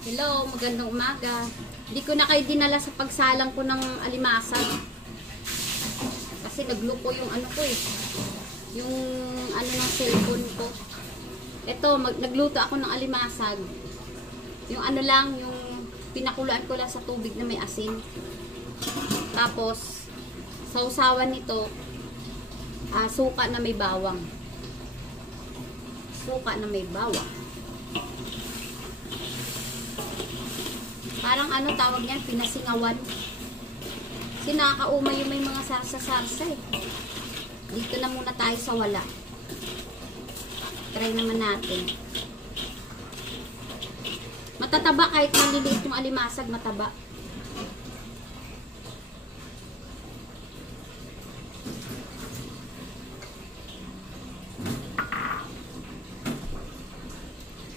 Hello, magandang umaga. Hindi ko na kayo dinala sa pagsalang ko ng alimasag. Kasi nagluko yung ano ko eh. Yung ano ng cellphone ko. Ito, nagluto ako ng alimasag. Yung ano lang, yung pinakuluan ko lang sa tubig na may asin. Tapos, sausawan nito, suka na may bawang. Suka na may bawang. Parang ano tawag niyan, pinasingawan. Kasi nakakaumay yung may mga sarsa-sarsa eh. Dito na muna tayo sa wala. Try naman natin. Matataba kahit maliliit yung alimasag, mataba.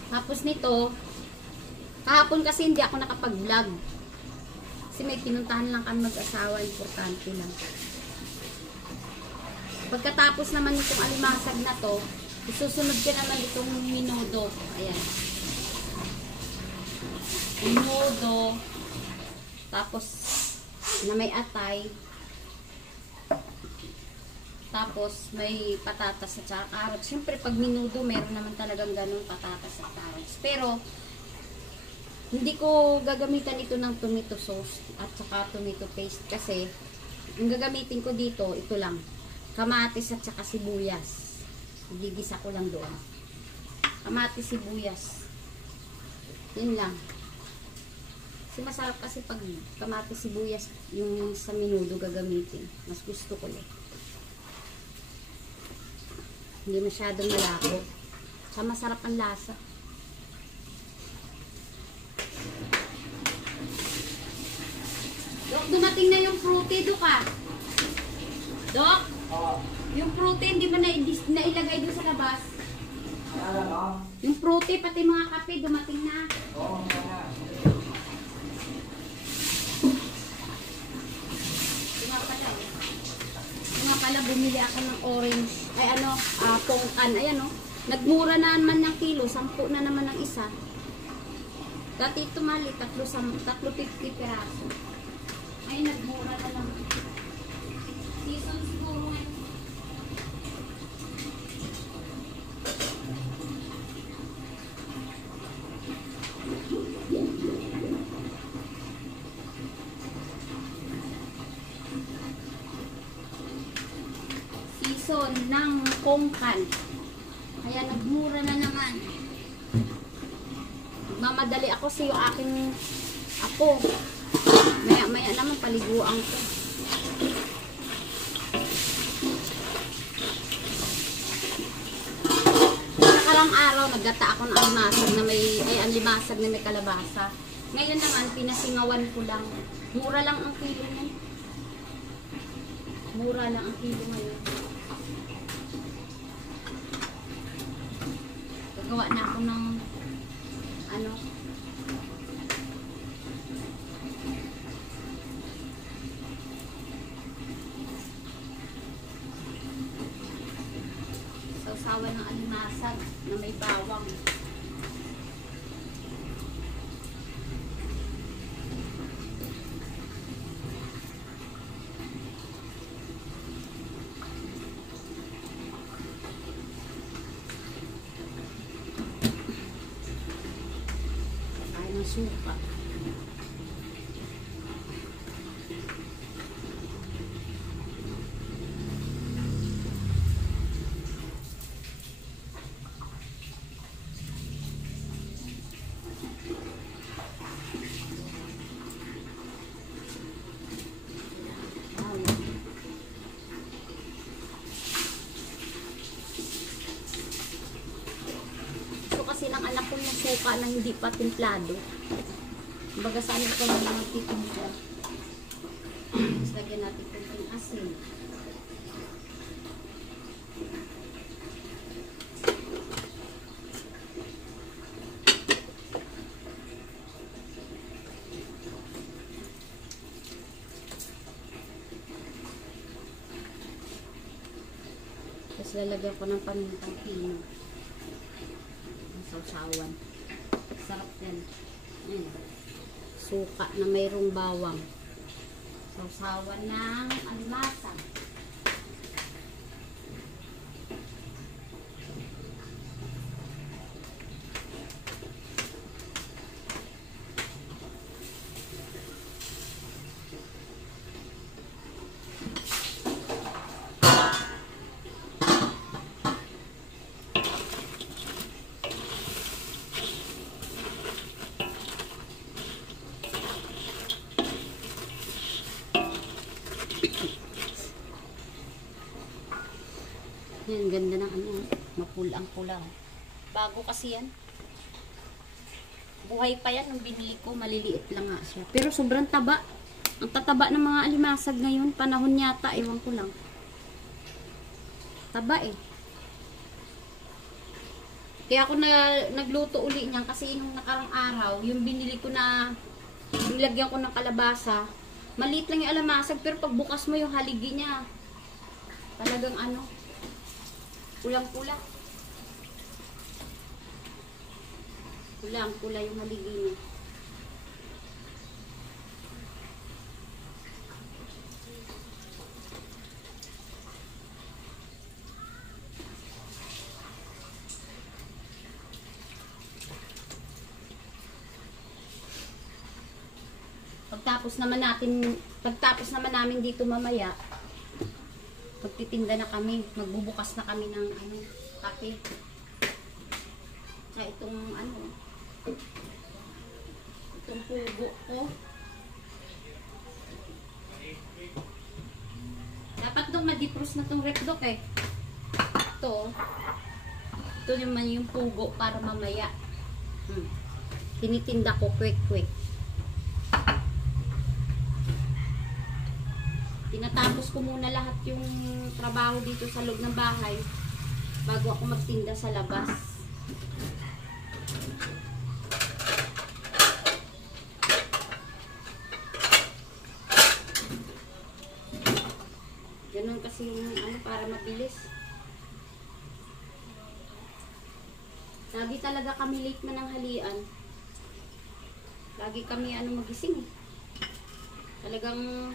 Tapos nito, kahapon kasi hindi ako nakapag-vlog. Kasi may pinuntahan lang kami mag-asawa, importante lang. Pagkatapos naman itong alimasag na to, isusunod ko naman itong minudo. Ayan. Minudo. Tapos, na may atay. Tapos, may patatas at saka carrots. Siyempre, pag minudo, meron naman talagang ganun patatas at carrots. Pero, hindi ko gagamitan ito ng tomato sauce at saka tomato paste kasi ang gagamitin ko dito, ito lang. Kamatis at saka sibuyas. Gigisa ko lang doon. Kamatis, sibuyas. Yun lang. Kasi masarap kasi pag kamatis, sibuyas yung sa minudo gagamitin. Mas gusto ko yun. Hindi masyadong malabo. Saka masarap ang lasa. Dok, dumating na yung fruity, Dok ah. Dok? Yung fruity, hindi ba nailagay doon sa labas? Yung fruity, pati mga kape, dumating na. Nga pala, bumili ako ng orange. Ay ano, pongkan. Ayan o. Nagmura na naman ng kilo. 10 na naman ng isa. Dati ito mali, 3.50 peraso. Ay, nagmura na lang. Season siguro ngayon. Season ng pongkan. Kaya nagmura na naman. Mamadali ako sa yung aking apo. Maya naman paliguan ko. Nakarang araw naggata ako ng alimasag na may kalabasa. Ngayon naman pinasingawan ko lang. Mura lang ang kilo niyan. Mura lang ang kilo ngayon. Gagawa na ako ng ano, sausawan ng alimasag na may bawang. Ay, ng suka. Ng anak ko yung suka na hindi pa timplado. Kumbaga saan ito ng mga titimpla. Tapos lagyan natin konting asin. Tapos lalagyan ko ng pamintang pino. Sausawan. Sarap yan. Suka na mayroong bawang. Sausawan ng alimasag. Yan, ganda ng ano, mapulang-pula. Bago kasi yan. Buhay pa yan nung binili ko, maliliit lang nga siya. Pero sobrang taba. Ang tataba ng mga alimasag ngayon, panahon yata, ewan ko lang. Taba eh. Kaya ako nagluto uli niyan kasi nung nakarang araw, yung binili ko na, nilagyan ko ng kalabasa, maliit lang yung alimasag, pero pagbukas mo yung haligi niya, talagang ano, pulang-pula. Pulang-pula yung haligi niya. Pagtapos naman namin dito mamaya, magtitinda na kami, magbubukas na kami ng ano, kape. Kaya itong ano, itong pugo ko. Dapat dong ma-defrost na tong repdok eh. Ito naman yung pugo para mamaya. Tinitinda ko quick. Tinatapos ko muna lahat yung trabaho dito sa loob ng bahay bago ako magtinda sa labas. Ganun kasi yung ano, para mabilis. Lagi talaga kami late man ng halian. Lagi kami ano magising eh. Talagang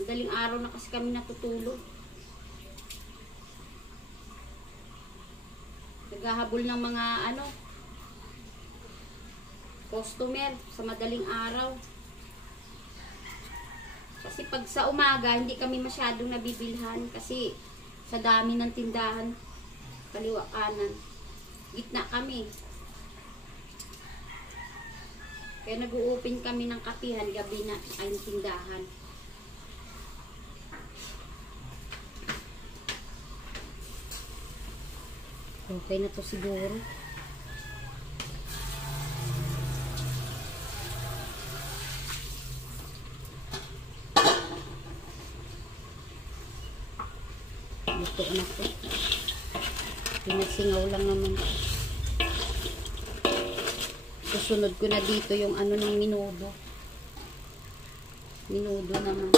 madaling araw na kasi kami natutulog. Naghahabol ng mga ano, customer sa madaling araw. Kasi pag sa umaga, hindi kami masyadong nabibilhan kasi sa dami ng tindahan, kaliwa kanan. Gitna kami. Kaya nag-u-open kami ng kapihan, gabi na ay tindahan. Okay na to siguro. Luto na to. Pinasingaw lang naman. Susunod ko na dito yung ano ng minudo. Minudo naman.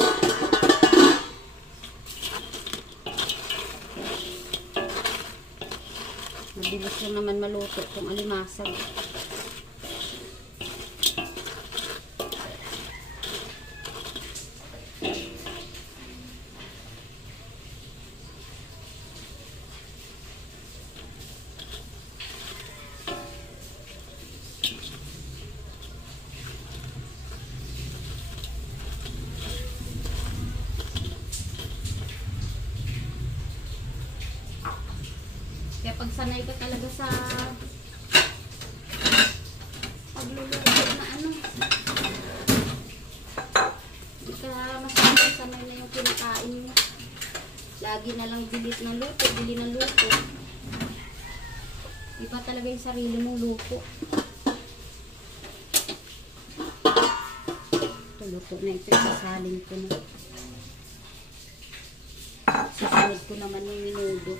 Mabilis lang naman maluto itong alimasag. Kaya pag sanay ka talaga sa pagluluto na ano, hindi ka sanay na yung kinakain mo. Lagi na lang bili ng luto. Iba talaga yung sarili mong luto. Ito, luto na ito. Isasalin ko na. Susunod ko naman yung minudo.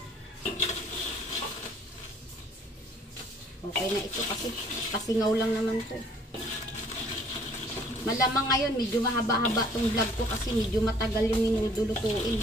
Okay na ito kasi pasingaw lang naman to. Malamang ngayon medyo mahaba-haba tong vlog ko kasi medyo matagal yung minudo lutuin.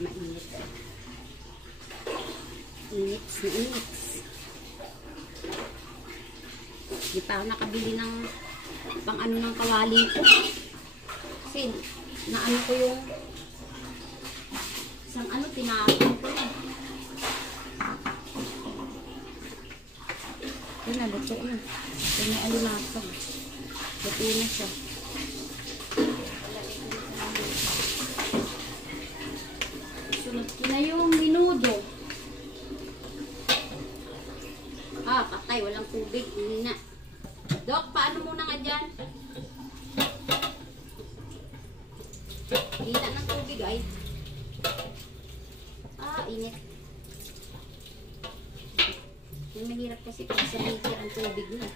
mainit. Inits na inits. Di pa ako nakabili ng pang ano ng kawali ko. Kasi naano ko yung isang ano, tinapon ko na. Yun na, luto na. Yun na alimasag. Luto na siya. Sunod ko na yung minudo. Ah, patay. Walang tubig. Hindi na. Dok, paano muna nga dyan? Kita ng tubig ay. Ah, init. Yung mahirap kasi pag sa meter ang tubig na.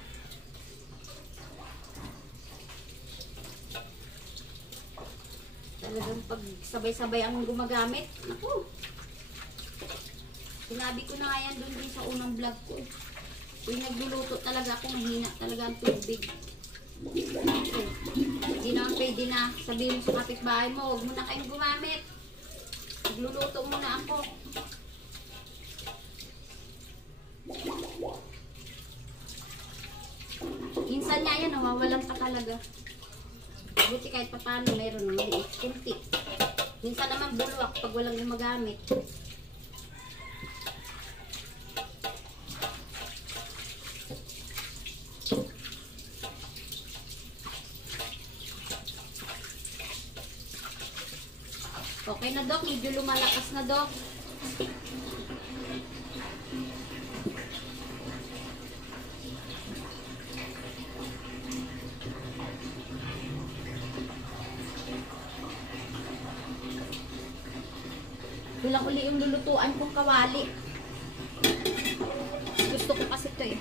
Talagang pag sabay-sabay ang gumagamit. Naku. Sinabi ko na nga yan doon din sa unang vlog ko. Kung nagluluto talaga ako, mahina talaga ang tubig. Hindi naman pwede na sabihin mo sa kapitbahay mo, huwag mo na kayong gumamit. Nagluluto muna ako. Minsan nga yan, nawawalan pa talaga. Buti kahit pa paano, mayroon ng maliit, kunti. Minsan naman bulwak pag walang gumagamit. Okay na, Dok. Medyo lumalakas na, Dok. Kulang uli yung lulutuan kong kawali. Gusto ko kasi ito eh.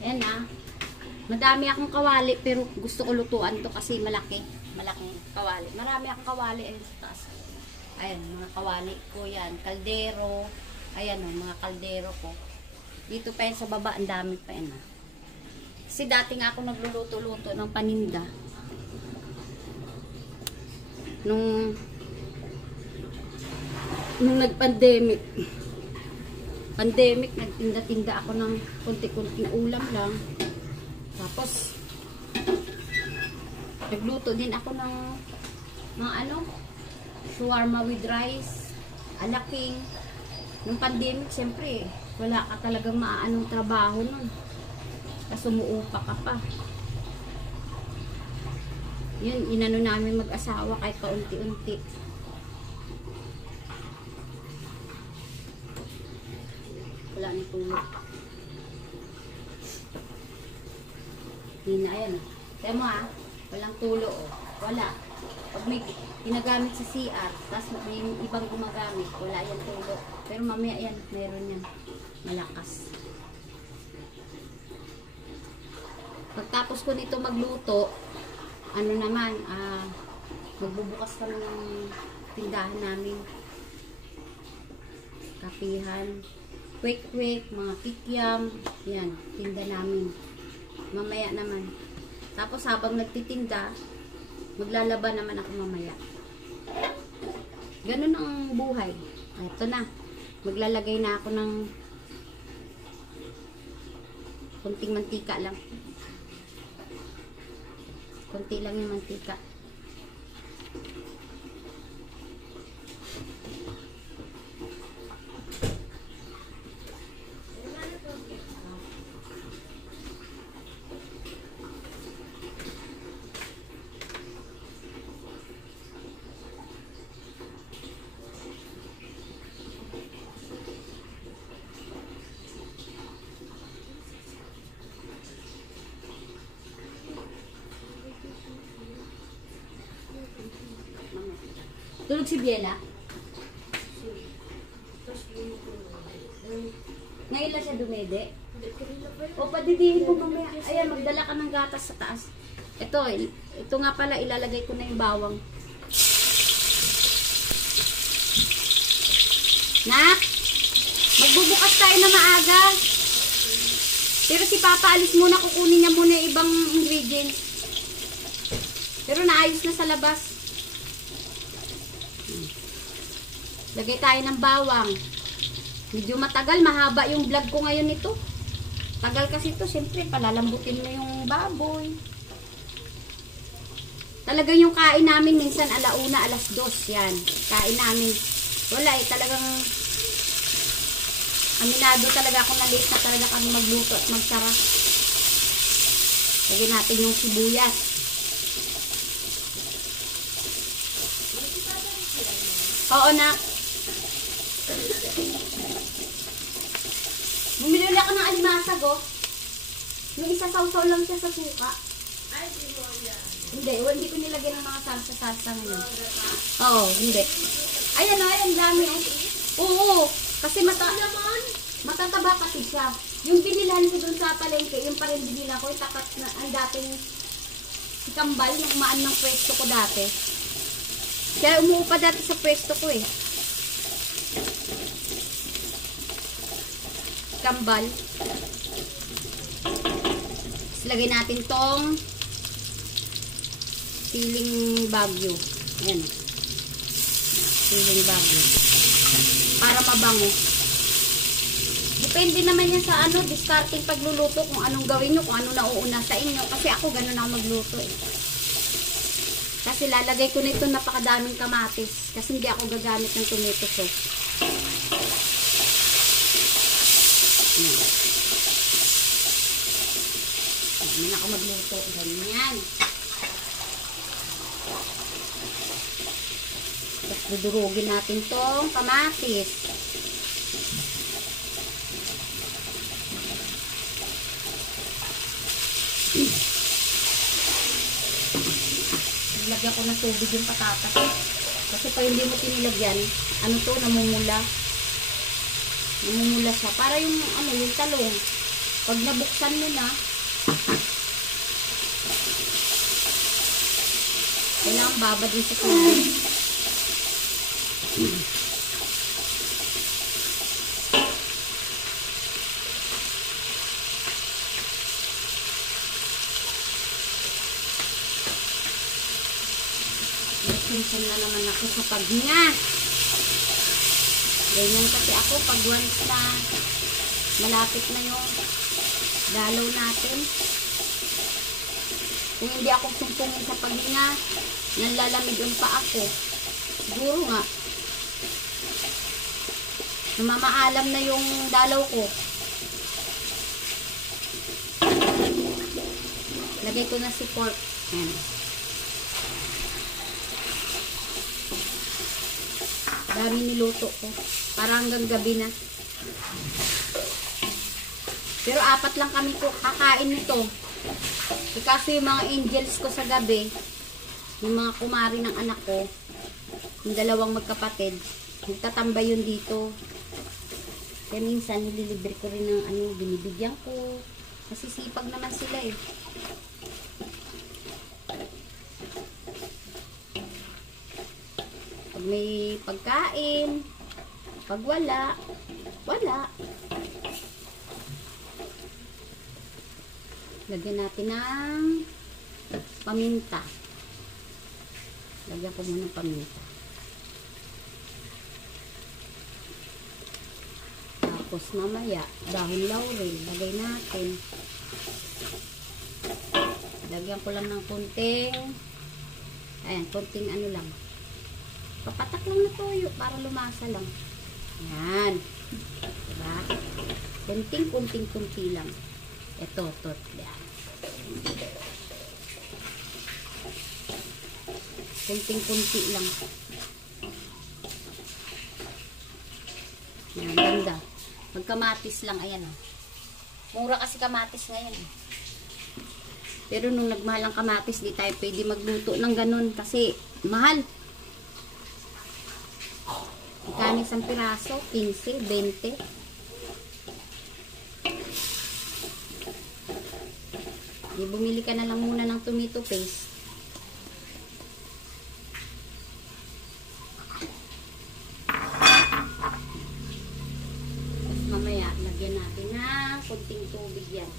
Ayan na. Madami akong kawali pero gusto ko lutuan to kasi malaki. Malaking kawali. Marami akong kawali ayun sa taas. Ayan, mga kawali ko yan. Kaldero. Ayan o, mga kaldero ko. Dito pa yan sa baba, ang dami pa yan. Kasi dati nga ako nagluluto-luto ng paninda. Nung nag-pandemic. Nagtinda-tinda ako ng kunti-kunting ulam lang. Tapos, nagluto din ako ng mga shawarma with rice, alaking. Nung pandemic, siyempre, wala ka talagang maaanong trabaho nun. Tapos umuupa ka pa. Yun, inano namin mag-asawa kahit kaunti-unti. Wala ni tulog. Hindi na, ayan. Kaya mo walang tulo Wala. Pag may ginagamit sa CR, tapos may ibang gumagamit, wala yan tulo. Pero mamaya yan, meron yan. Malakas. Pagtapos ko nito magluto, magbubukas kami ng tindahan namin. Kapihan. Quick, mga kikiam, yan, tinda namin. Mamaya naman. Tapos habang nagtitinda, maglalaba naman ako mamaya. Ganun ang buhay. Ito na. Maglalagay na ako ng kunting mantika lang. Kunti lang yung mantika. Tulog si Biela? Ngayon lang siya dumede? O, padidihin mo mamaya. Ayan, magdala ka ng gatas sa taas. Ito nga pala, ilalagay ko na yung bawang. Nak, magbubukas tayo na maaga. Pero si Papa, alis muna, kukunin niya muna yung ibang ingredients. Pero naayos na sa labas. Lagay tayo ng bawang. Medyo matagal, mahaba yung vlog ko ngayon nito. Tagal kasi ito, syempre, palalambutin mo yung baboy. Talagang yung kain namin minsan alauna, alas 2, yan. Kain namin. Wala talagang aminado talaga ako na late na talaga kami magluto at magsara. Lagyan natin yung sibuyas. Oo na. Bumili ulit ako ng alimasag, oh. Yung isa sausaw lang siya sa suka. Ay, hindi ko nilagyan ng mga salsa-salsa ngayon. Oo, hindi. Ayan, ayan, dami, oh. Oo, kasi matataba kasi siya. Yung binilan ko dun sa palengke, yung pa rin binila ko, tapat na, ang dating si Kambal, yung umaan ng pwesto ko dati. Kaya umuupa dati sa pwesto ko, eh. Kambal. Tapos lagay natin tong siling bagyo. Ayan. Siling bagyo. Para mabango. Depende naman yan sa discarding pagluluto kung anong gawin nyo, kung anong nauuna sa inyo. Kasi ako ganun ako magluto, eh. Kasi lalagay ko na ito napakadaming kamatis. Kasi hindi ako gagamit ng tomato sauce. Hindi na ako magluto. Ganyan. Tapos dudurugin natin tong kamatis. Nilagyan ko ng tubig yung patatas. Kasi pa hindi mo tinilagyan, namumula. Namumula siya. Para yung, yung talong. Pag nabuksan mo na, kailangan baba din sa tubig. Pinsan na naman ako sa paghinga. Ganyan kasi ako pag once na malapit na yung dalaw natin. Kung hindi ako sumpungin sa paghinga, nanlalamig yung pa ako. Siguro nga, namamaalam na yung dalaw ko. Lagay ko na si pork. Ayan. Dami niluto ko. Para hanggang gabi na. Pero 4 lang kami ko kakain nito. Kasi yung mga angels ko sa gabi, yung mga kumari ng anak ko, yung 2 magkapatid, nagtatambay yun dito. Kaya minsan, nililibre ko rin ng binibigyan ko. Kasi sipag naman sila, eh. Pag may pagkain, pag wala, wala. Lagyan natin ng paminta. Lagyan ko muna ng paminta. Tapos mamaya, dahon laurel. Lagay natin. Lagyan ko lang ng kunting, ayan, kunting lang. Papatak lang na toyo para lumasa lang. Yan. Diba? Kunting-kunti lang. Ito. Yan. Kunting-kunti lang. Yan, ganda. Magkamatis lang, ayan o. Mura kasi kamatis ngayon. Pero nung nagmahal ang kamatis, di tayo pwede magluto ng ganun kasi mahal. Ikani isang piraso, 15, 20. Di bumili ka na lang muna ng tomato paste. Tapos mamaya, lagyan natin ng kunting tubig yan.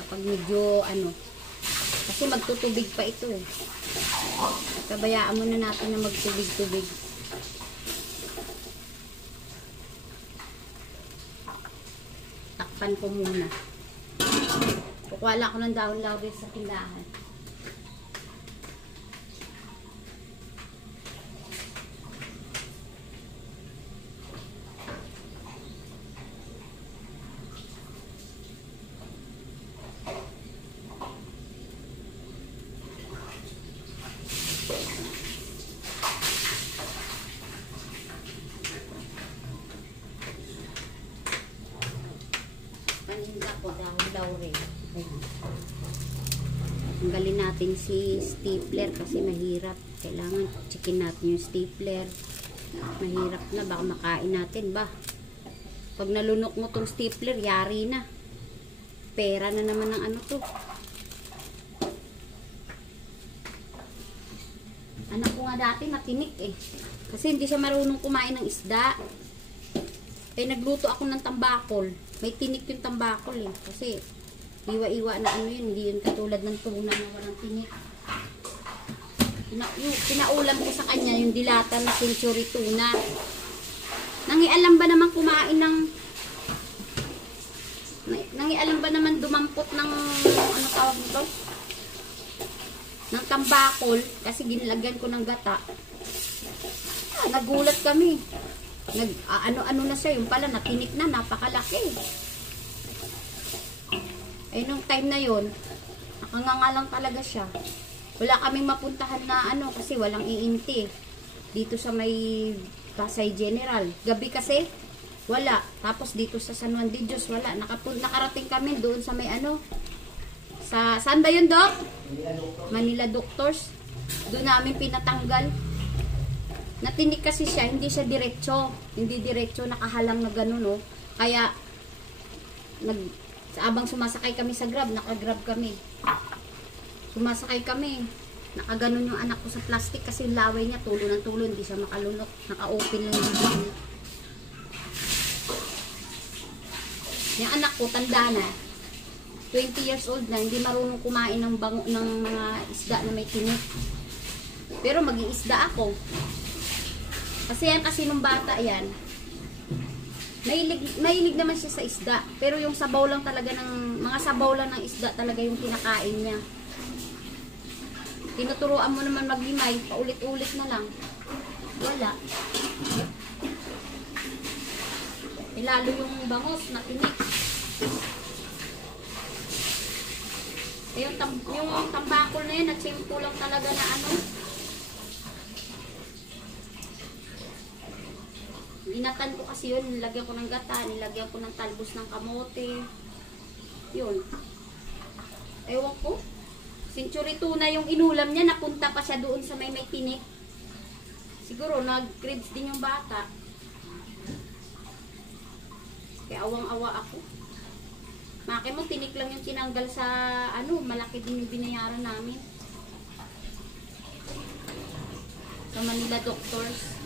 Kapag medyo kasi magtutubig pa ito. Pabayaan muna natin na magtubig-tubig. Takpan ko muna. Kukuha ko ng dahon laurel sa tindahan. Paninda ko dahon laurel. Tanggalin natin si stapler kasi mahirap. Kailangan checkin natin yung stapler. Mahirap na, baka makain natin ba. Pag nalunok mo tong stapler, yari na. Pera na naman ng to. Anak ko nga dati matinik kasi hindi siya marunong kumain ng isda. Nagluto ako ng tambakol. May tinik yung tambakol kasi iwa-iwa na yun, hindi yun katulad ng tuna na walang tinik. Pinaulam ko sa kanya yung dilata na century tuna. Nangialam ba naman kumain ng nangialam ba naman dumampot ng tawag nito? Ng tambakol kasi ginilagyan ko ng gata. Nagulat kami. Ano na siya, yung pala natinik na, napakalaki. Nung time na yon, nakanganga lang talaga siya. Wala kaming mapuntahan na kasi walang iinti. Dito sa may Pasay General. Gabi kasi, wala. Tapos dito sa San Juan de Dios, wala. Nakarating kami doon sa may saan ba yun, Doc? Manila Doctors. Doon namin pinatanggal. Natinik kasi siya, hindi siya diretso. Hindi diretso, nakahalang na gano'n, Kaya, abang sumasakay kami sa Grab, naka-Grab kami. Sumasakay kami. Nakaganon yung anak ko sa plastic kasi yung laway niya, tulo ng tulo, hindi siya makalunok. Naka-open lang yung bibig. Yung anak ko, tanda na. 20 years old na, hindi marunong kumain ng mga isda na may tinik. Pero mag-iisda ako. Kasi nung bata yan, mahilig naman siya sa isda. Pero yung sabaw lang talaga mga sabaw lang ng isda talaga yung kinakain niya. Tinuturuan mo naman maglimay, paulit-ulit na lang. Wala. Lalo yung bangos na tinik. Yung tambakol na yun, nagsimpo lang talaga na Inatan ko kasi yun, nilagyan ko ng gata, nilagyan ko ng talbos ng kamote. Yun. Ewan ko. Century tuna yung inulam niya, napunta pa siya doon sa may tinik. Siguro, nag-cribs din yung bata. Kaya awang-awa ako. Maki mo, tinik lang yung tinanggal sa, malaki din yung binayaran namin. Sa Manila Doctors.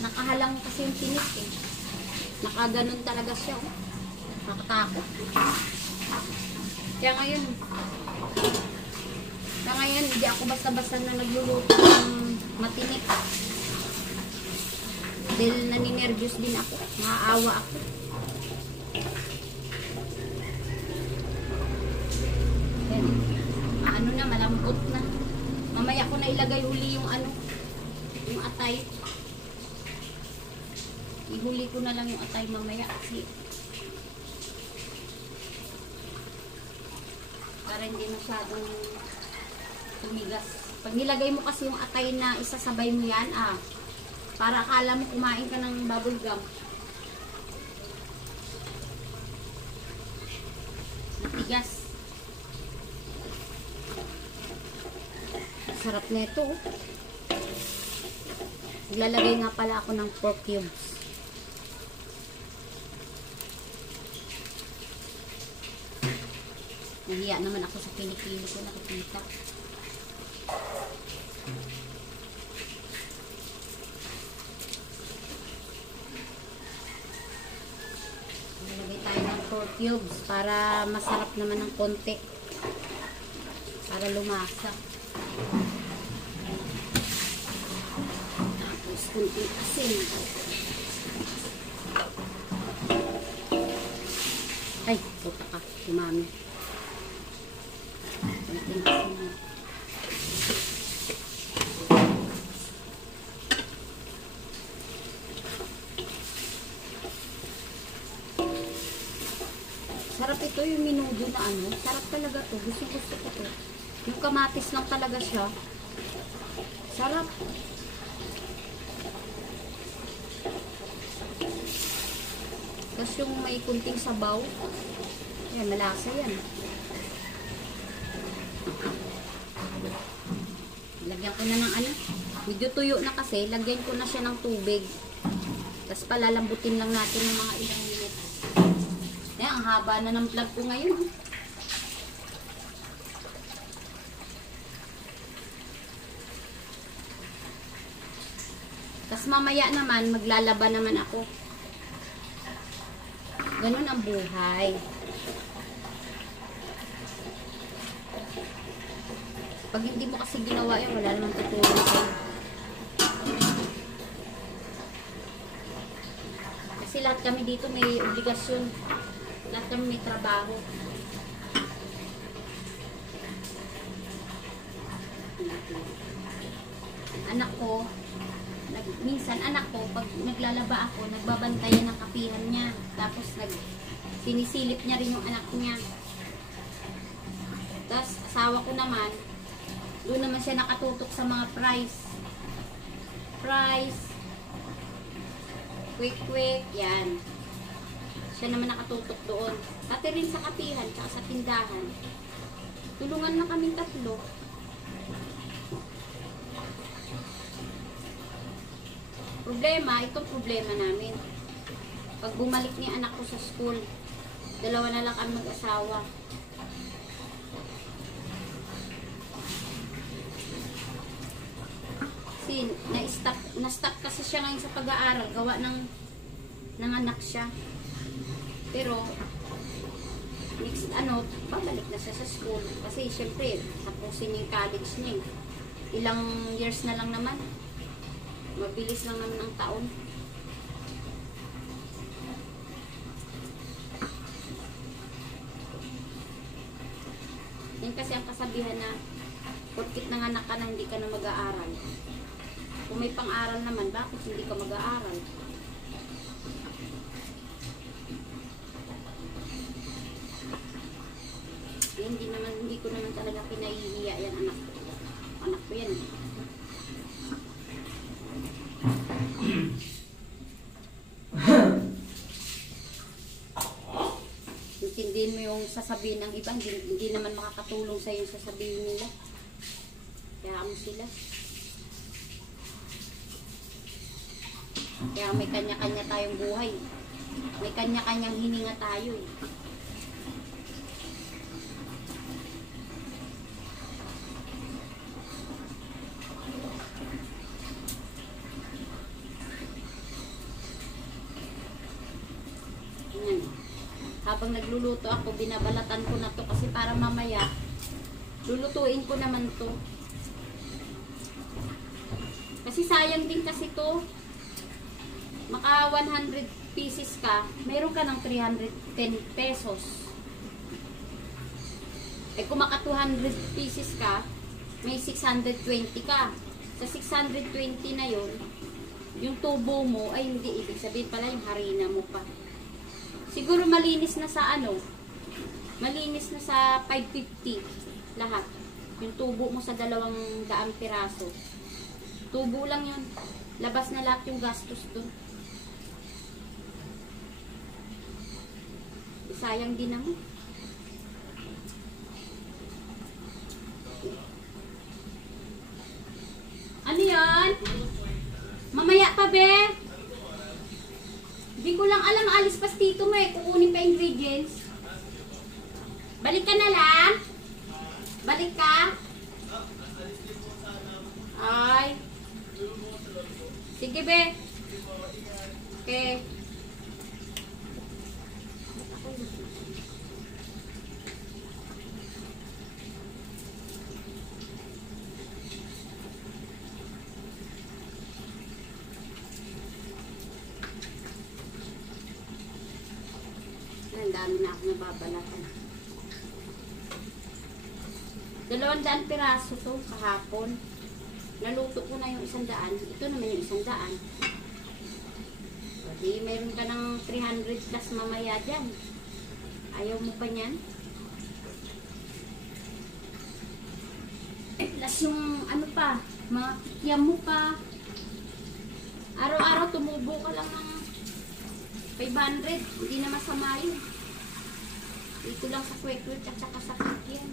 Nakahalang kasi yung tinik Nakaganon talaga siya. Nakatakot. Kaya ngayon, hindi ako basta-basta na nagluluto ng matinik. Dahil naninervyos din ako. Maaawa ako. Yan. Na, malambot na. Mamaya ko na ilagay uli yung yung atay. Ihuli ko na lang yung atay mamaya kasi para hindi masyadong tumigas. Pag nilagay mo kasi yung atay na isasabay mo yan, para akala mo kumain ka ng bubble gum. Matigas. Sarap nito. Oh. Naglalagay nga pala ako ng pork cubes. Nahiya naman ako sa kinikili ko, nakikita. Nalagay tayo ng pork cubes para masarap naman ng konti. Para lumasa. Tapos kunting asin. Ay, puta ka, umami. Kunting asin. Sarap ito yung minudo na ano. Sarap talaga to. Gusto ko to. Yung kamatis lang talaga siya. Sarap. Tapos yung may kunting sabaw. Yan, malasa yan. Lagyan ko na ng ano. Medyo tuyo na kasi. Lagyan ko na siya ng tubig. Tapos palalambutin lang natin ng mga ilang minutes. Yan, ang haba na ng vlog ko ngayon. Tapos mamaya naman, maglalaba naman ako. Ganun ang buhay. Pag hindi mo kasi ginawa yan, wala naman tutulong sa'yo. Kasi lahat kami dito may obligasyon. Lahat kami may trabaho. Anak ko, minsan anak ko, pag naglalaba ako, nagbabantayan ng kapihan niya. Tapos sinisilip niya rin yung anak niya. Tapos asawa ko naman, doon naman siya nakatutok sa mga price. Quick, yan. Siya naman nakatutok doon. Pati rin sa kapihan, tsaka sa tindahan. Tulungan na kaming tatlo. Problema, itong problema namin. Pag bumalik ni anak ko sa school, dalawa na lang kami mag-asawa. Kasi na-stop kasi siya ngayon sa pag-aaral, gawa ng anak siya. Pero next babalik na siya sa school kasi syempre tapusin yung college niya. Ilang years na lang naman. Mabilis lang naman ang taon. Yan kasi ang kasabihan na porkit nanganak ka na hindi ka na mag-aaral. Kung may pang-aral naman, bakit hindi ka mag-aaral? Hindi ko naman talaga pinahihiya yan anak ko. Anak ko yan. Intindihin mo yung sasabihin ng iba, hindi naman makakatulong sa yung sasabihin nila. Kaya mo sila. Kaya may kanya-kanya tayong buhay. May kanya-kanyang hininga tayo eh. Habang nagluluto ako, binabalatan ko na to kasi para mamaya lulutuin ko naman to. Kasi sayang din kasi to. Maka 100 pieces ka, meron ka ng 310 pesos. Eh kung maka 200 pieces ka, may 620 ka. Sa 620 na yun, yung tubo mo, ay hindi, ibig sabihin pala yung harina mo pa. Siguro malinis na sa malinis na sa 550 lahat. Yung tubo mo sa 200 piraso. Tubo lang yun. Labas na lahat yung gastos doon. Sayang din naman. be? Hindi ko lang alam, alis pastito mo eh. Kukunin pa ingredients. Balik ka na lang. Balik ka. Ay. Sige be. Okay. Ang dami na ako nababalatan. 200 piraso to kahapon. Naluto ko na yung 100. Ito naman yung 100. Di meron ka ng 300 plus mamaya dyan. Ayaw mo pa niyan? Plus yung ano pa, mga kikiam mo pa. Araw-araw tumubo ka lang ng 500. Hindi na masama yun. Dito lang sa kwek-kwek at saka sa kikiam.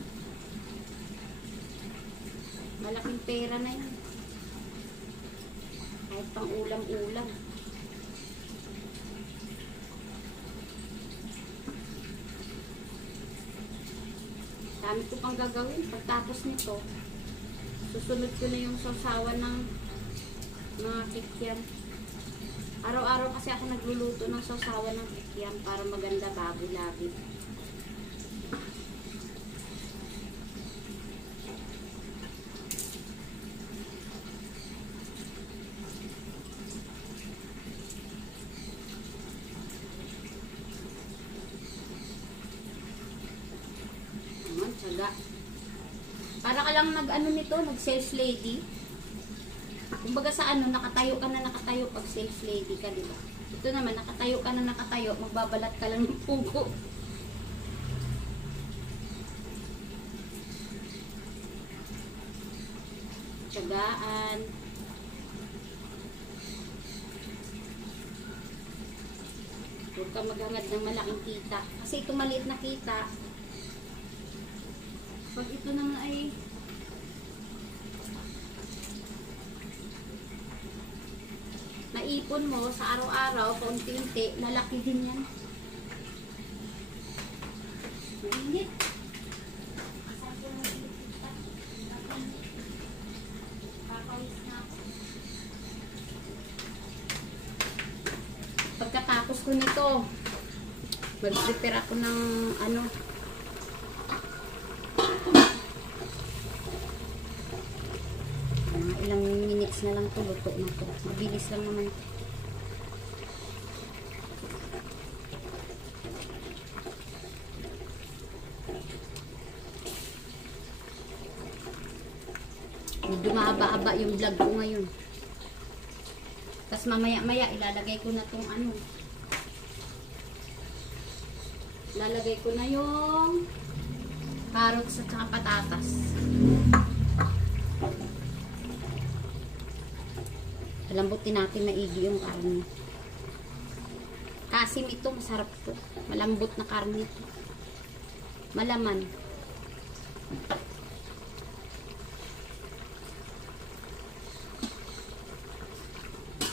Malaking pera na yun. Kahit pang ulam-ulam. Dami ko pang gagawin. Pagtapos nito, susunod ko na yung sausawan ng mga kikiam. Araw-araw kasi ako nagluluto ng sausawan ng kikiam para maganda bago lagi. Para ka lang nag-ano nito, nag-sales lady. Kumbaga sa ano, nakatayo ka na nakatayo pag sales lady ka, di ba? Ito naman, nakatayo ka na nakatayo, magbabalat ka lang ng pugo. Tiyagaan. Huwag ka maghangad ng malaking kita. Kasi ito maliit na kita. Pag ito naman ay naipon mo sa araw-araw, paunti-unti, lalaki din yan. Mainit. Pagkatapos ko nito, mag-prepare ako ng ano, ilang minutes na lang ito, luto na ito. Mabilis lang naman ito. Medyo mahaba-haba yung vlog ko ngayon. Tapos mamaya-maya ilalagay ko na itong ano. Ilalagay ko na yung carrots at saka patatas. Lambutin natin maigi yung karne. Kasim ito, masarap to. Malambot na karne ito. Malaman.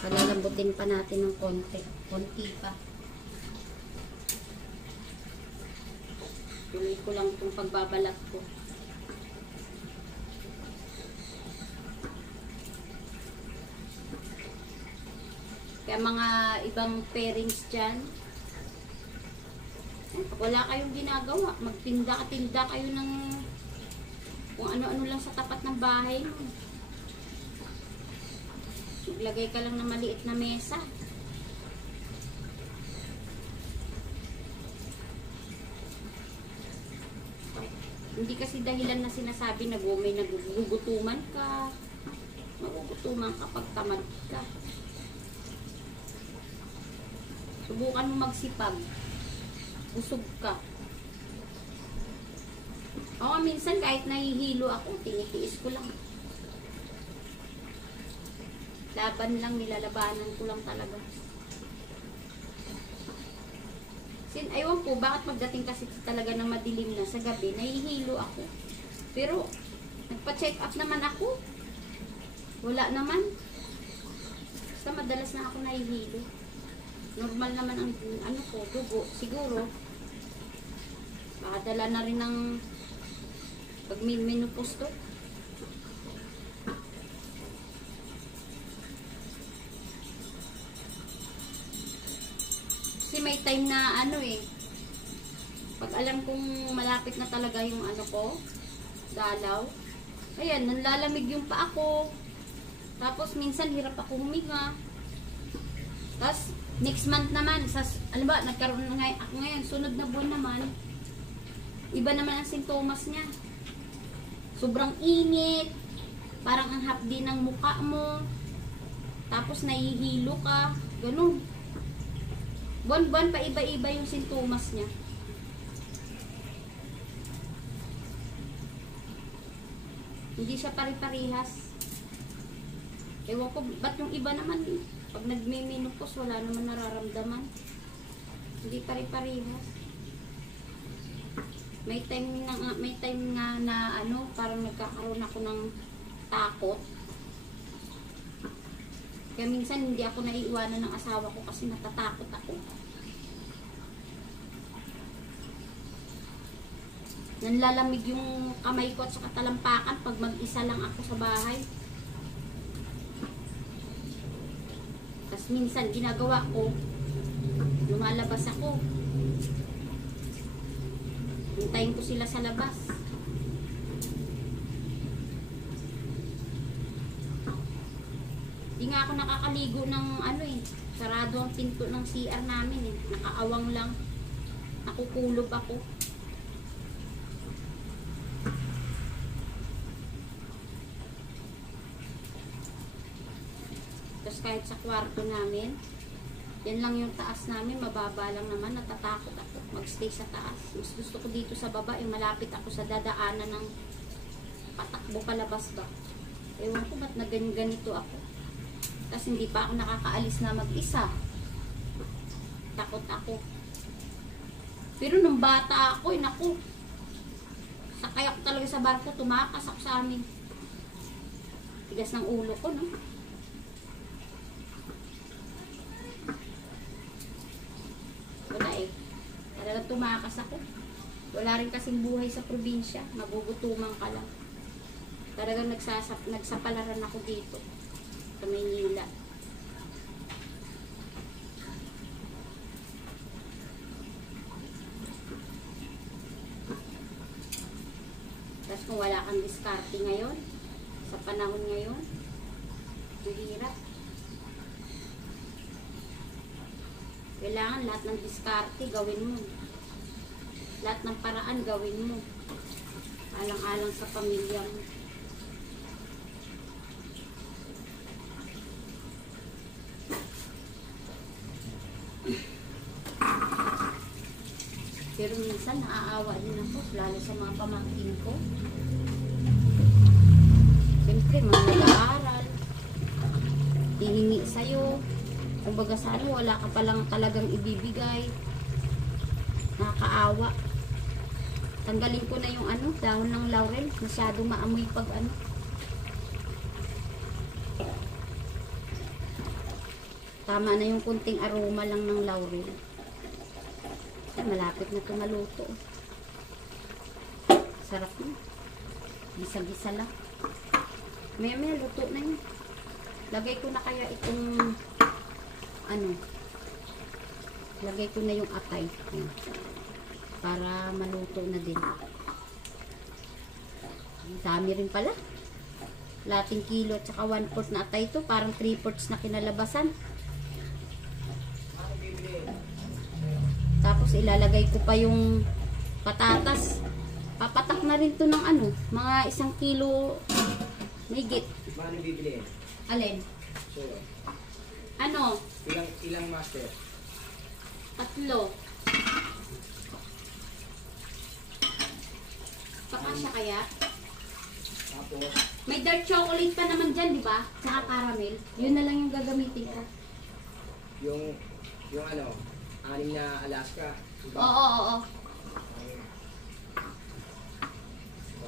Palalambutin pa natin ng konti. Konti pa. Tuloy ko lang itong pagbabalat ko. Kaya mga ibang pairings dyan, pag wala kayong ginagawa, magtinda-tinda kayo ng kung ano-ano lang sa tapat ng bahay mo. Maglagay ka lang ng maliit na mesa. Hindi kasi dahilan na sinasabi na may nagugutuman ka. Magugutuman ka pag tamad ka. Subukan mo magsipag. Busog ka. Ako minsan kahit nahihilo ako, tinitiis ko lang. Laban lang, nilalabanan ko lang talaga. Aywan po, bakit pagdating kasi talaga ng madilim na sa gabi, nahihilo ako. Pero, nagpa-check up naman ako. Wala naman. Basta madalas na ako nahihilo. Normal naman ang ano ko, dugo. Siguro, baka dala na rin ng pag may menopause to. Kasi may time na ano eh, pag alam kong malapit na talaga yung ano ko, dalaw, ayan, nanlalamig yung paa ko. Tapos minsan hirap ako huminga. Tapos next month naman, alam ba, nagkaroon na ako ngayon, sunod na buwan naman, iba naman ang sintomas niya. Sobrang init, parang ang hapdi ng mukha mo, tapos nahihilo ka, ganun. Buwan-buwan pa iba-iba yung sintomas niya. Hindi siya pare-parehas. Ewan ko, ba't yung iba naman, pag nagme-menopause, wala naman nararamdaman. Hindi pare-parehas. May time nga na ano, parang nagkakaroon ako ng takot. Kaya minsan hindi ako naiiwanan ng asawa ko kasi natatakot ako. Nanlalamig yung kamay ko at saka talampakan pag mag-isa lang ako sa bahay. Tapos minsan ginagawa ko, lumalabas ako. Hintayin ko sila sa labas. Di nga ako nakakaligo ng ano eh. Sarado ang pinto ng CR namin eh. Nakaawang lang. Nakukulob ako. Tapos kahit sa kwarto namin, yan lang yung taas namin, mababa lang naman, natatakot ako magstay sa taas. Mas gusto ko dito sa baba, yung malapit ako sa dadaanan ng patakbo palabas ba. Ewan ko ba't na ganito ako. Tapos hindi pa ako nakakaalis na mag-isa. Takot ako. Pero nung bata ako, naku, sakay ako talaga sa barko, tumakas ako sa amin. Tigas ng ulo ko, no? Wala eh. Talagang tumakas ako. Wala rin kasing buhay sa probinsya. Magugutuman ka lang. Talagang nagsapalaran ako dito. Sa Maynila. Tapos kung wala kang diskarte ngayon, sa panahon ngayon, mahirap. Kailangan lahat ng diskarte gawin mo. Lahat ng paraan gawin mo. Alang-alang sa pamilya mo. Pero minsan naaawa din ako, lalo sa mga pamangkin ko. Siyempre, mga nag-aaral, hihingi sa'yo. Kumbaga sana wala ka palang talagang ibibigay. Nakakaawa. Tanggalin ko na yung ano, dahon ng laurel. Masyado maamoy pag ano. Tama na yung kunting aroma lang ng laurel. Ay, malapit na ito maluto. Sarap na. Gisa-gisa lang. Maya-maya luto na yun. Lagay ko na kaya itong ano, lagay ko na yung atay para maluto na din. Ang dami rin pala, lating kilo at saka 1/4 na atay to, parang 3/4 na kinalabasan. Tapos ilalagay ko pa yung patatas. Papatak na rin to ng ano, mga 1 kilo higit. Paano bibili? Alin? Sure. Ano? Ilang master? 3. Pakasya kaya? Tapos, May dark chocolate pa naman dyan, di ba? Tsaka caramel. Yun na lang yung gagamitin ko. yung ano, 6 na Alaska. Diba? Oo.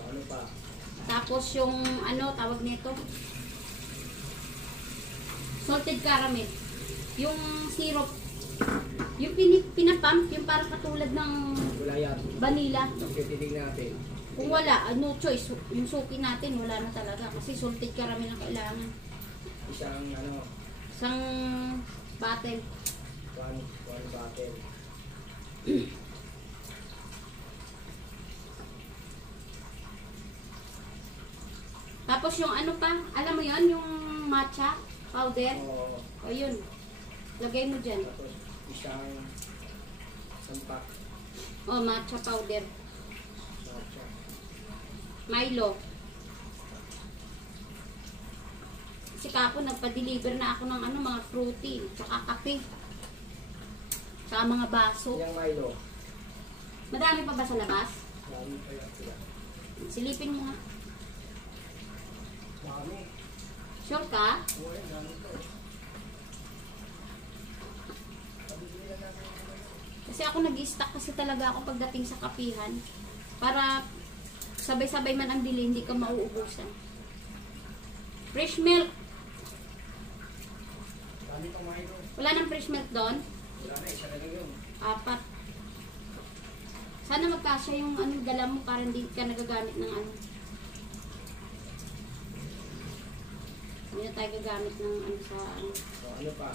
Ano pa? Tapos yung ano, tawag nito? salted caramel. Yung syrup, yung pinapump, yung parang katulad ng Wala yan. vanilla. Okay, titignan natin. Kung wala, no choice. Yung suki natin, wala na talaga. Kasi salted caramel ang kailangan. Isang ano, Isang bottle. one bottle. Tapos yung ano pa, alam mo yon yung matcha powder. Oo. O yun, lagay mo dyan. Tapos isang pack. O, matcha powder. Matcha. Milo. Kasi kapo nagpa-deliver na ako ng ano, mga fruity, tsaka kape. Tsaka mga baso. Yung Milo. Madami pa ba sa labas? Dami pa yan sila. Silipin mo nga. Dami. Sure ka? Oo, yan, dami to. Kasi ako nag-stock kasi talaga ako pagdating sa kapihan. Para sabay-sabay man ang bili, hindi ka mauubusan. Fresh milk. Dami pang Milo. Wala nang fresh milk doon? Wala na, isa na lang yun. 4. Sana magkasya yung ano, dala mo para hindi ka nagagamit ng ano. Hindi na tayo gagamit ng ano sa ano, So, ano pa?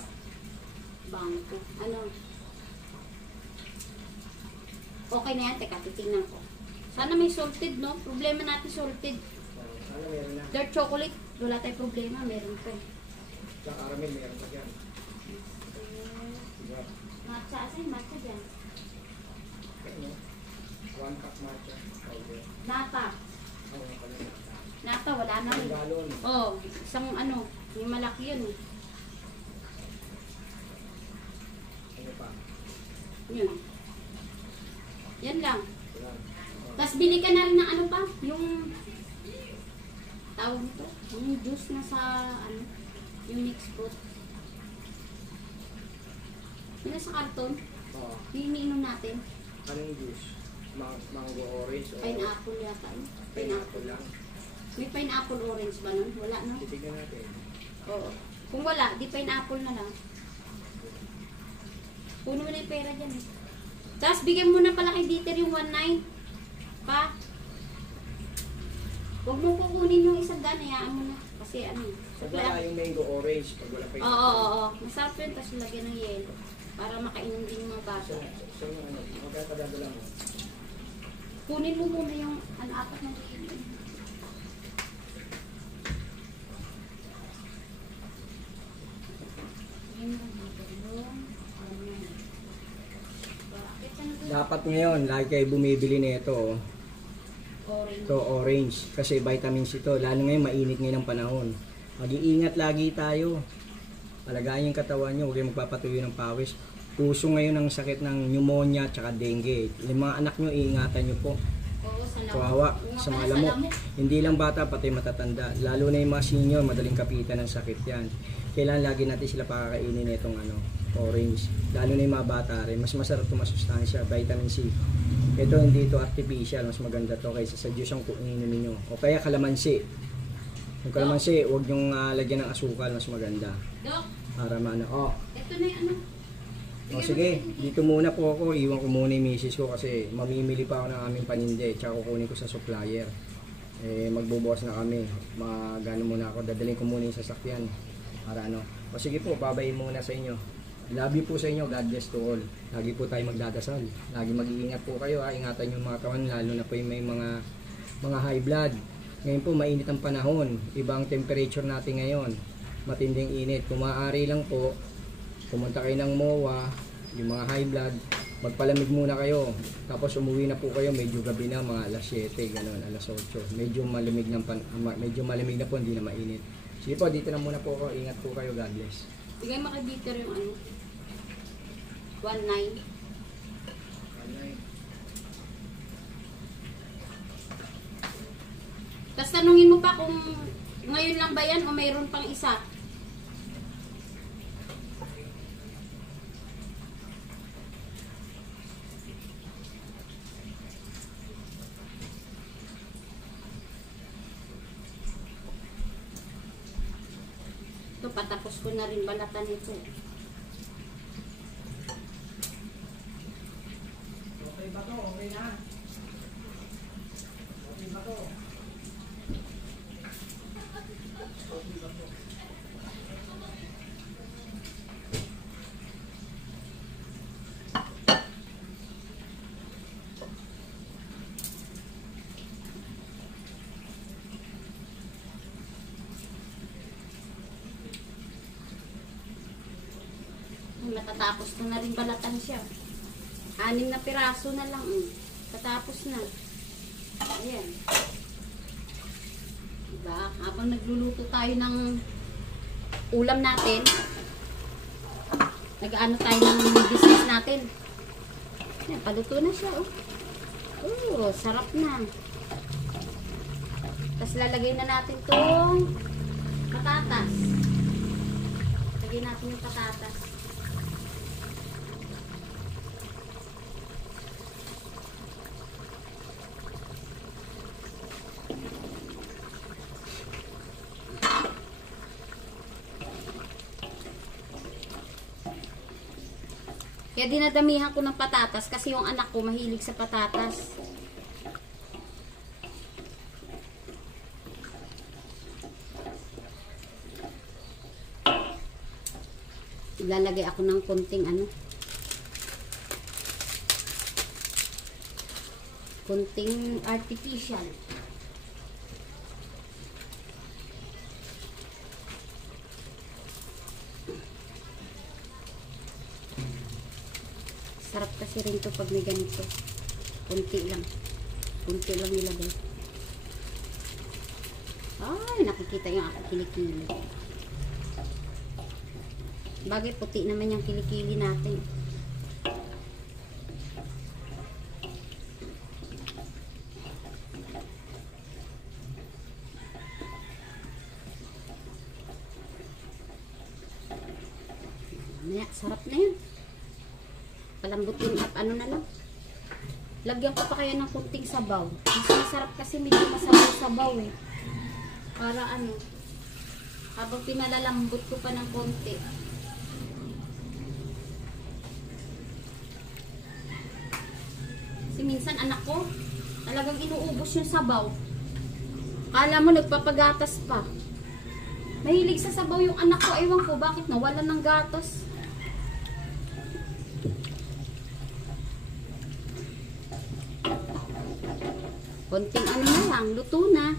bangko. Ano? Okay na yan, teka, titingnan ko. Sana may salted, no? Problema natin salted. So, sana meron na. Dark chocolate, wala tayong problema, meron pa eh. Sa caramel, meron pa dyan. Diba? Matcha, asan yung matcha dyan? Ano? 1 pack matcha powder. Nata. Oo, nga pala. Nata, wala na Ang rin. galon. Oh, isang ano, yung malaki yun eh. Ano pa? Yun. Yan lang. Wala. Oh. Tapos bili ka na rin ng ano pa, yung tawag nito, yung juice na sa ano, yung mixed fruit. Yun na sa karton, Oo. yung iniinom natin. Anong juice? Mango orange o Pineapple yata yun. pineapple lang? May pineapple orange ba nun? Wala no? Titignan natin. Oo. Kung wala, di pineapple na lang. Puno mo na yung pera dyan eh. Tapos bigyan mo na pala kay Dieter yung 1.9. Pa. Huwag mo kukunin yung isang daan, hayaan mo na. Kasi ano, Pag wala yung mango orange, pag wala Oo, pineapple. oo, oo. Masarap yun, tapos lagyan ng yelo. Para makainom din yung mga bata. So yung ano, magkaya padadala mo. Kunin mo muna yung ano, 4 na yelo. Yun lang dito, yung bakit ano to? Dapat ngayon, lagi kayo bumibili nito. Orange. Ito, orange. Kasi vitamins ito. Lalo ngayon, mainit ngayon ang panahon. Mag-iingat lagi tayo. Palagayin yung katawan nyo. Huwag kayong magpapatuyo ng pawis. Puso ngayon ang sakit ng pneumonia at dengue. Yung mga anak nyo, iingatan nyo po. Oo, sa lamok. Kawawa Oo, sa pala, mga lamok. Hindi lang bata, pati matatanda. Lalo na yung mga senior, madaling kapitan ng sakit yan. Kailangan lagi natin sila pakakainin itong orange. Lalo na yung mga bata rin. Mas masarap ito, masustansya, vitamin C. Ito hindi ito artificial, mas maganda to kaysa sa juice ang inumin nyo. O kaya kalamansi. Yung kalamansi, huwag nyong lagyan ng asukal, mas maganda. Dok, Para maano. Oh, ito na yung ano. o sige, dito muna po ako. Iwan ko muna yung misis ko kasi mamimili pa ako ng aming paninde. Tsaka kukunin ko sa supplier. Magbubukas na kami. Magano muna ako. Dadalhin ko muna yung sasakyan. Para ano. O sige po, babayin muna sa inyo. Love you po sa inyo. God bless to all. Lagi po tayo magdadasal. Lagi mag-iingat po kayo. Ingatan yung mga kawan. Lalo na po yung may mga high blood. Ngayon po, mainit ang panahon. Ibang temperature natin ngayon. Matinding init. Kung maaari lang po, pumunta kayo ng MOA, yung mga high blood, magpalamig muna kayo. Tapos umuwi na po kayo, medyo gabi na, mga alas 7, gano'n, alas 8. Medyo malamig na po, hindi na mainit. Sige po, dito na muna po ako. Ingat po kayo. God bless. Bigay mo kay Dieter yung ano. 1.9. Tapos tanungin mo pa kung ngayon lang ba yan o mayroon pang isa. Ito patapos ko na rin balatan ito. Okay ba to? Okay na? Okay ba to? Matatapos ko na rin balatan siya. 6 na piraso na lang. Tatapos na. Ayan. Diba? Habang nagluluto tayo ng ulam natin, nag-ano tayo ng business natin. Ayan, paluto na siya. Oh, sarap na. Tapos lalagay na natin itong patatas. Lagay natin yung patatas. Kaya dinadamihan ko ng patatas kasi yung anak ko mahilig sa patatas. Ilalagay ako ng konting konting artificial. Sarap kasi rin to pag may ganito. Kunti lang. Kunti lang nilagay. Ay, nakikita yung aking kilikili. Bagay puti naman yung kilikili natin. Mamaya, sarap na yun. Palambutin at ano na lang. Lagyan ko pa kaya ng kunting sabaw. Mas masarap kasi medyo masabaw-sabaw eh. Para habang pinalalambot ko pa ng konti. Kasi minsan anak ko, talagang inuubos yung sabaw. Kala mo nagpapagatas pa. Mahilig sa sabaw yung anak ko. Ewan ko bakit nawalan ng gatas. Konting na lang, luto na.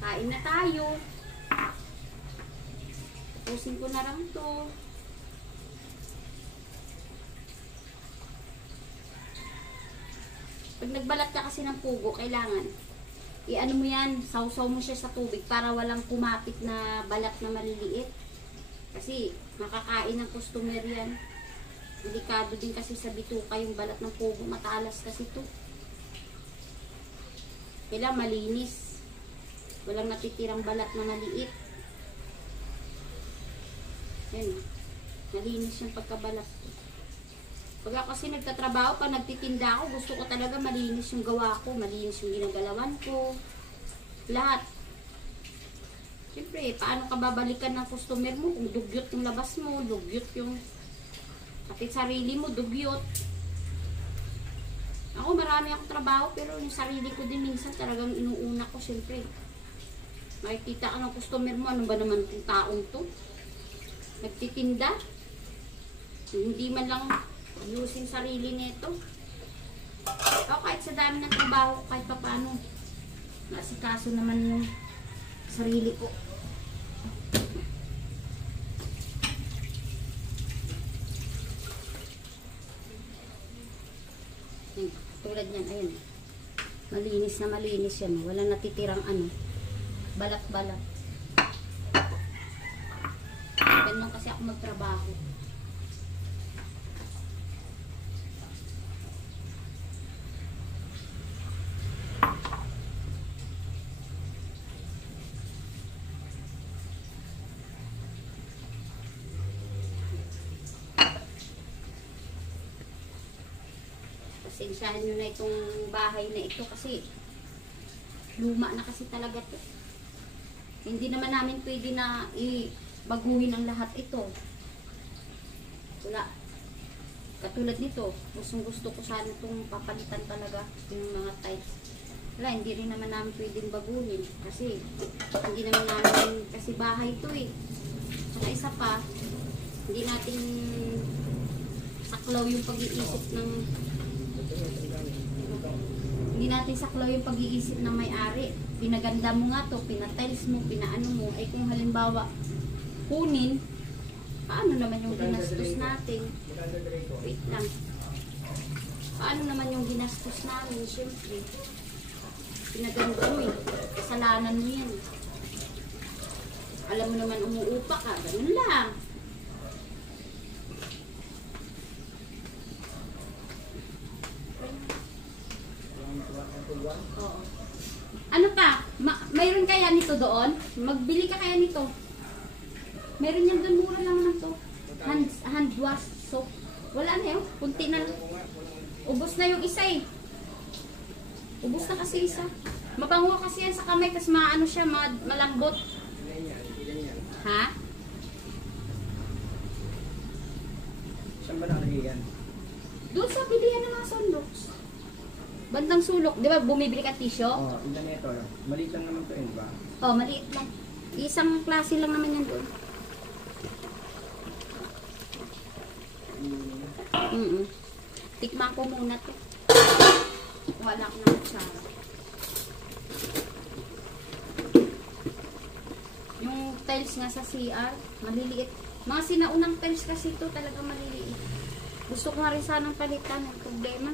Kain na tayo. Tapusin ko na lang to. Pag nagbalat ka kasi ng pugo, kailangan i-ano mo yan, sausaw mo siya sa tubig para walang kumapit na balat na maliliit. Kasi makakain ng customer yan. Delikado din kasi sa bituka yung balat ng pugo, matalas kasi to. Kailangan malinis. Walang natitirang balat na maliit. Yan. Malinis yung pagkabalat. Pag ako kasi nagtatrabaho, pag nagtitinda ako, gusto ko talaga malinis yung gawa ko. Malinis yung ginagalawan ko. Lahat. Siyempre, paano ka babalikan ng customer mo kung dugyot yung labas mo, dugyot yung kapit sarili mo, dugyot. Ako marami akong trabaho pero yung sarili ko din minsan talagang inuuna ko siyempre. Makikita ka ng customer mo, ano ba naman itong taong to? Nagtitinda. Hindi man lang ayusin sarili nito. O kahit sa dami ng trabaho, kahit pa paano. Nasikaso naman yung sarili ko. Tulad yan, ayun. Malinis na malinis yan. Walang natitirang balat-balat. Ganun kasi ako magtrabaho. Pasensyahan nyo na itong bahay na ito kasi luma na kasi talaga to. Hindi naman namin pwede na baguhin ang lahat ito. Wala. Katulad nito, gusto ko sana itong papalitan talaga yung mga tiles. Wala, hindi rin naman namin pwedeng baguhin kasi hindi naman namin, kasi bahay ito eh. Saka isa pa, hindi natin saklaw yung pag-iisip ng may-ari. Pinaganda mo nga to, pinatiles mo, pinaano mo, ay kung halimbawa kunin, paano naman yung ginastos natin? Wait lang. Paano naman yung ginastos namin? Siyempre, pinaganda mo eh. Kasalanan mo yan. Alam mo naman umuupa ka, ganun lang. Oo. Ano pa? Mayroon kaya nito doon? Magbili ka kaya nito? Meron yan doon, mura lang na to. Hand wash soap. Wala na yun. Kunti na lang. Ubus na yung isa eh. Ubus na kasi isa. Mabango kasi yan sa kamay kasi maano siya, malambot. Ha? Saan ba nakalagay yan? Doon sa bilihan ng mga sunlocks. Bandang sulok. Di ba bumibili ka tissue? Oo, ito na ito. Maliit lang naman ito yun, ba? Oh, maliit lang. Isang klase lang naman yan doon. Tikman ko muna to. Wala ko ng kutsara. Yung tiles nga sa CR, maliliit. Mga sinaunang tiles kasi ito talaga maliliit. Gusto ko nga rin sanang palitan. Ang problema.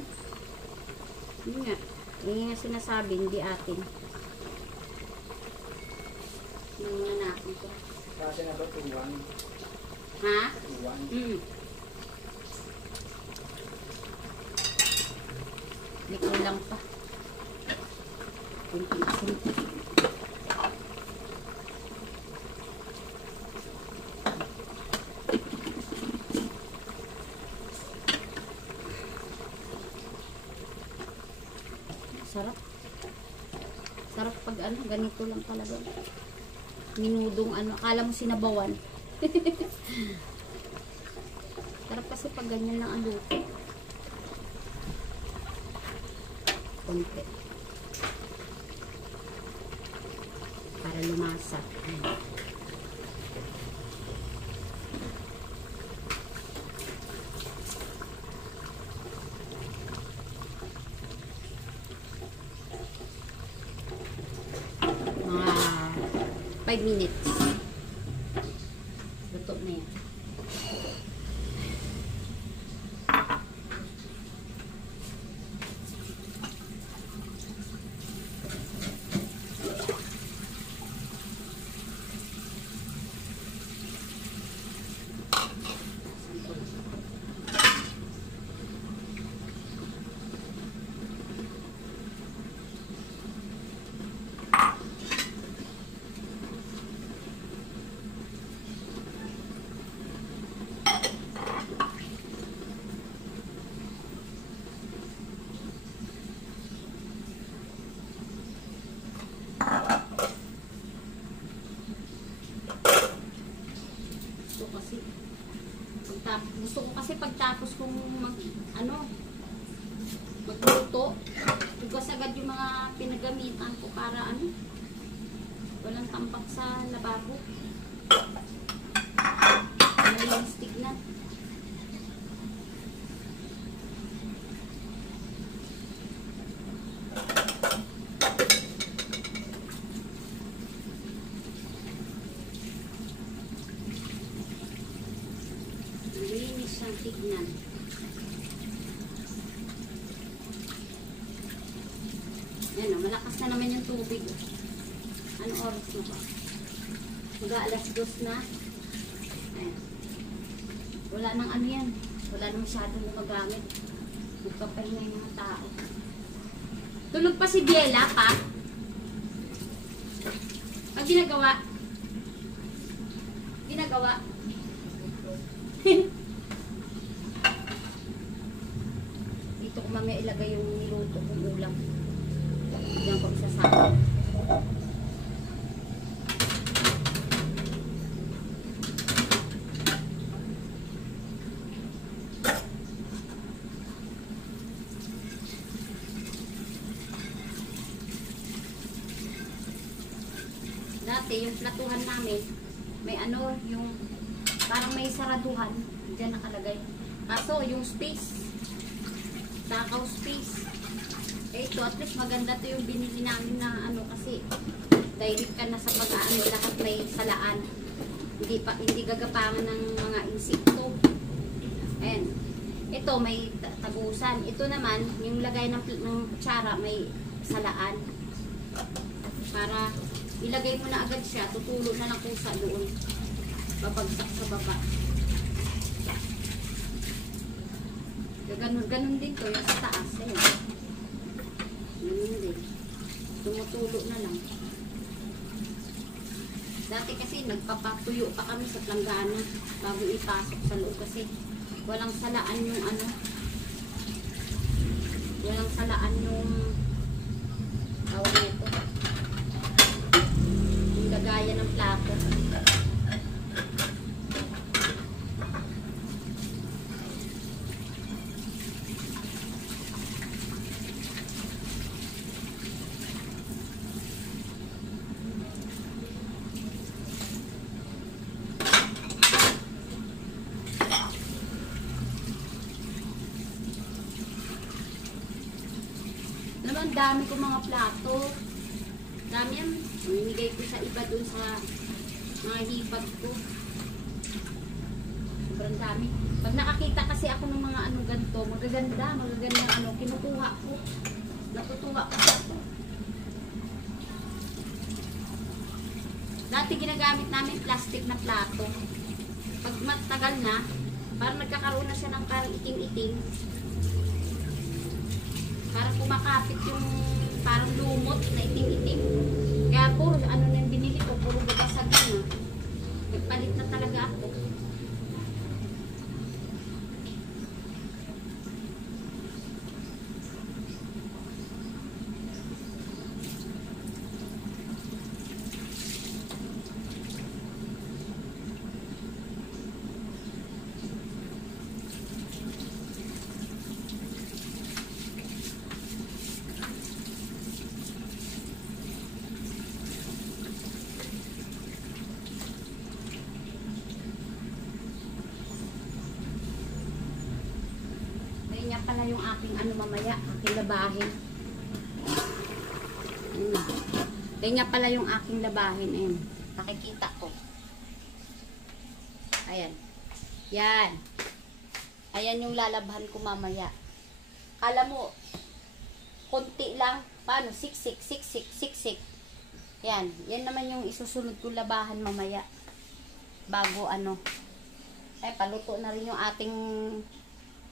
Yun nga. Yun nga sinasabi, hindi atin. Muna natin ito. Kasi na ba 2-1? Ha? 2-1? Hindi ko lang pa. Kunting asin. Sarap. Sarap pag ano, ganito lang talaga. Minudong ano, akala mo sinabawan. Sarap kasi pag ganyan lang ang luto. Konti. Para lumasa. Mga 5 minutes. Luto na yan. Gusto ko kasi pagtapos kong magluto, tugas agad yung mga pinagamitan ko para walang tampak sa lababo. Malinis tignan. Tignan. Yan o, malakas na naman yung tubig. Anong oras na ba? Mag-aalas 2 na. Ayan. Wala nang ano yan. Wala nang masyadong gumagamit. Magpapahinga yung mga tao. Tulog pa si Biela pa. Pag ginagawa. Dito ko mamaya ilagay yung niluto kong ulam. Diyan ko isasama. Dati, yung platuhan namin, may ano, yung parang may saraduhan. Diyan nakalagay. Kaso, yung space, takaw space. Eh, ito, at least maganda to yung binili namin na ano, kasi direct ka na sa pag-ano, lahat may salaan. Hindi gagapangan ng mga insekto. Ayan. Ito, may tagusan. Ito naman, yung lagay ng kutsara, may salaan. Para ilagay mo na agad siya, tutulo na ng kusa doon. Babagsak sa baba. Ganun din to, yung sa taas. Ayan. Ganun din. Tumutulo na lang. Dati kasi nagpapatuyo pa kami sa planggana bago ipasok sa loob kasi walang salaan yung ano. Walang salaan yung tawag nito. Yung lagayan ng plato. Naman, dami ko mga plato. Dami yan. Minigay ko sa iba dun sa mga hipag ko. Sobrang dami. Pag nakakita kasi ako ng mga ano ganito, magaganda ano, kinukuha ko. Natutuwa ko. Dati ginagamit namin plastic na plato. Pag matagal na, parang nagkakaroon na siya ng parang itim-itim. Parang kumakapit yung parang lumot na itim-itim. Kaya puro ano na yung binili ko, puro babasag na. Nagpalit na talaga ako. Ganyan pala yung aking ano mamaya, aking labahin. Ganyan pala yung aking labahin. Ayun, nakikita ko. Ayan. Yan. Ayan yung lalabhan ko mamaya. Kala mo, konti lang. Paano? Siksik, siksik, siksik. Yan. Yan naman yung isusunod ko labahan mamaya. Bago ano. Eh, paluto na rin yung ating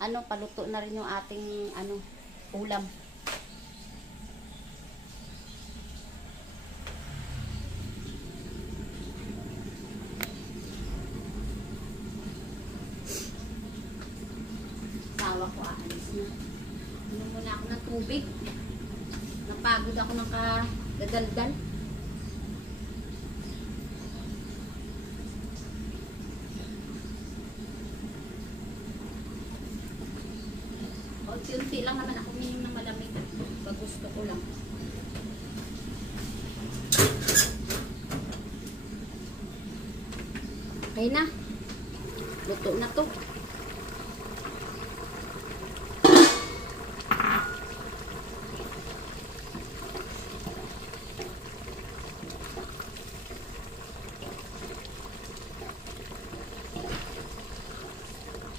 paluto na rin yung ating ulam. Tawa ko, aalis na. Inom muna ako ng tubig. Napagod ako ng kadaldal. Unti-unti lang naman ako minom ng malamig. Pag gusto ko lang. Okay na. Luto na to.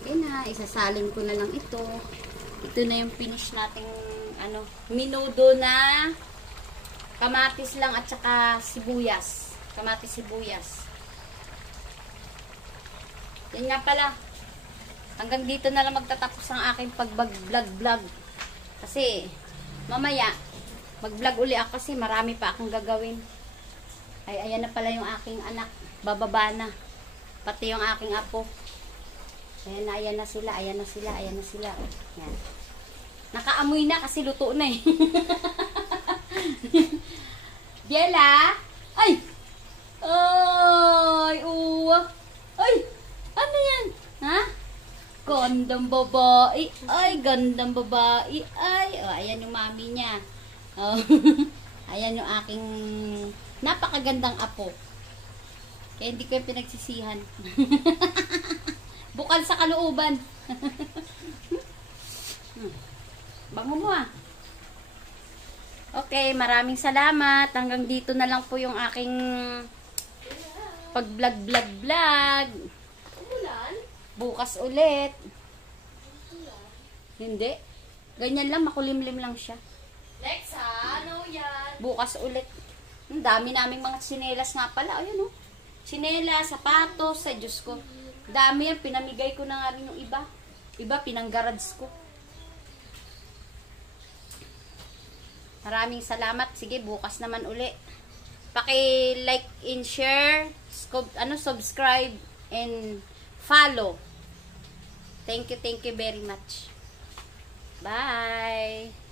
Okay na. Isasalin ko na lang ito. Ito na yung finish nating minudo na kamatis lang at saka sibuyas. Kamatis sibuyas. Yan nga pala. Hanggang dito na lang magtatapos ang aking pag-vlog. Kasi mamaya mag-vlog uli ako kasi marami pa akong gagawin. Ay, ayan na pala yung aking anak. Bababa na. Pati yung aking apo. Ayan na sila. Ayan na sila. Yan. Nakaamoy na kasi luto na eh. Diela? Ay! Ay! Uwa! Ay! Ano yan? Ha? Gandang babae. Ay! Gandang babae. Ay! Oh, ayan yung mami niya. Oh. Ayan yung aking napakagandang apo. Kaya hindi ko yung pinagsisihan. Bukal sa kalooban. Bango mo ah. Okay, maraming salamat. Hanggang dito na lang po yung aking pag-vlog. Bukas ulit. Hindi. Ganyan lang, makulimlim lang siya. Lexa, ano yan? Bukas ulit. Ang dami naming mga tsinelas nga pala. Ayun oh. Tsinelas, sapatos, sa Diyos ko. Dami yan, pinamigay ko na nga rin yung iba. Iba, pinanggarads ko. Maraming salamat. Sige, bukas naman uli. Paki-like and share, subscribe and follow. Thank you very much. Bye!